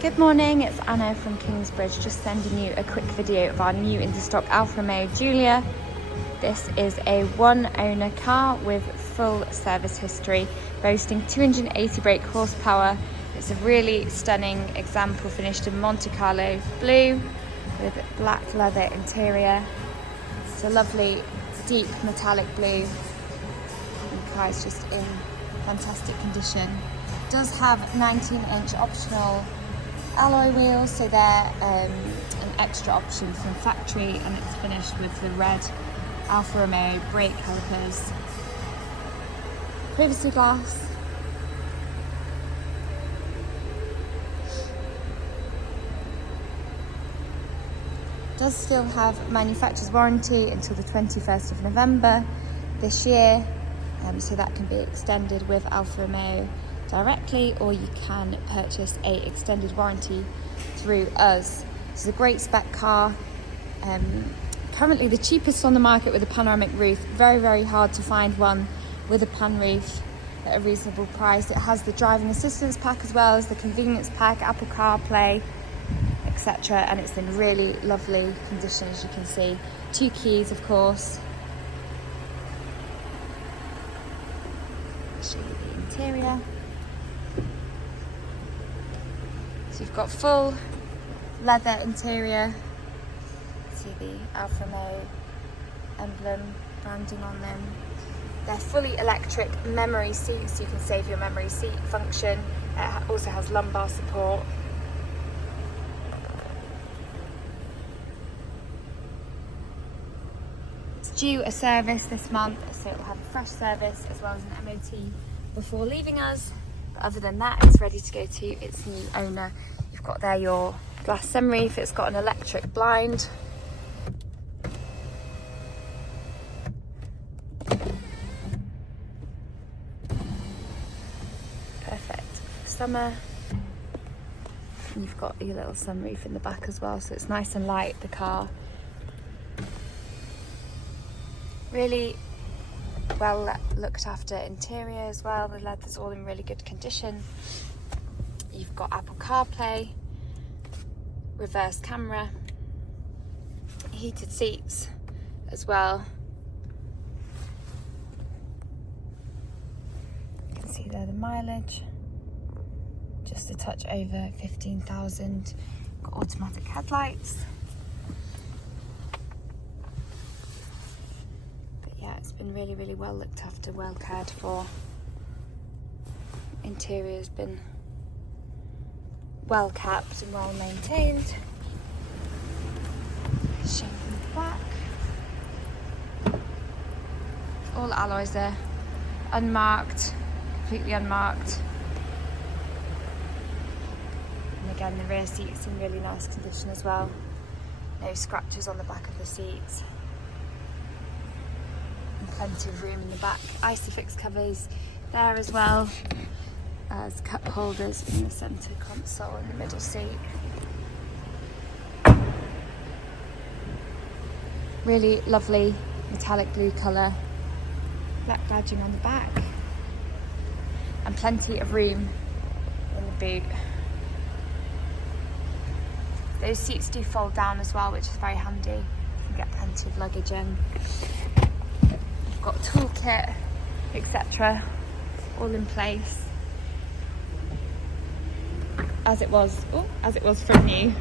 Good morning, it's Anna from Kingsbridge, just sending you a quick video of our new into stock Alfa Romeo Giulia. This is a one owner car with full service history, boasting 280 brake horsepower. It's a really stunning example finished in Montecarlo Blue with black leather interior. It's a lovely deep metallic blue. The car is just in fantastic condition. It does have 19-inch optional alloy wheels, so they're an extra option from factory, and it's finished with the red Alfa Romeo brake calipers, privacy glass, does still have manufacturer's warranty until the 21st of November this year, so that can be extended with Alfa Romeo directly, or you can purchase a extended warranty through us. This is a great spec car, currently the cheapest on the market with a panoramic roof. Very hard to find one with a pan roof at a reasonable price. It has the driving assistance pack as well as the convenience pack, Apple CarPlay, etc., and it's in really lovely condition, as you can see. 2 keys, of course. I'll show you the interior. So you've got full leather interior. See the Alfa Romeo emblem branding on them. They're fully electric memory seats, so you can save your memory seat function. It also has lumbar support. It's due a service this month, so it will have a fresh service as well as an MOT before leaving us. But other than that, it's ready to go to its new owner. You've got there your glass sunroof. It's got an electric blind. Perfect for summer. And you've got your little sunroof in the back as well, so it's nice and light, the car. Really well looked after interior as well. The leather's all in really good condition. You've got Apple CarPlay, reverse camera, heated seats as well. You can see there the mileage, just a touch over 15,000. Got automatic headlights. But yeah, it's been really well looked after, well cared for. Interior's been well kept and well maintained. Show from the back. All alloys there, unmarked, completely unmarked. And again, the rear seat's in really nice condition as well. No scratches on the back of the seats. And plenty of room in the back. Isofix covers there as well as cup holders in the centre console in the middle seat. Really lovely metallic blue colour, black badging on the back, and plenty of room in the boot. Those seats do fold down as well, which is very handy. You can get plenty of luggage in. You've got toolkit, etc., all in place. As it was from new.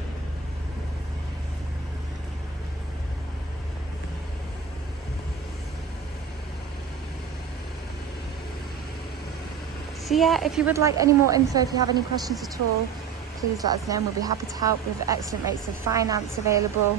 So yeah, if you would like any more info, if you have any questions at all, please let us know and we'll be happy to help. We have excellent rates of finance available.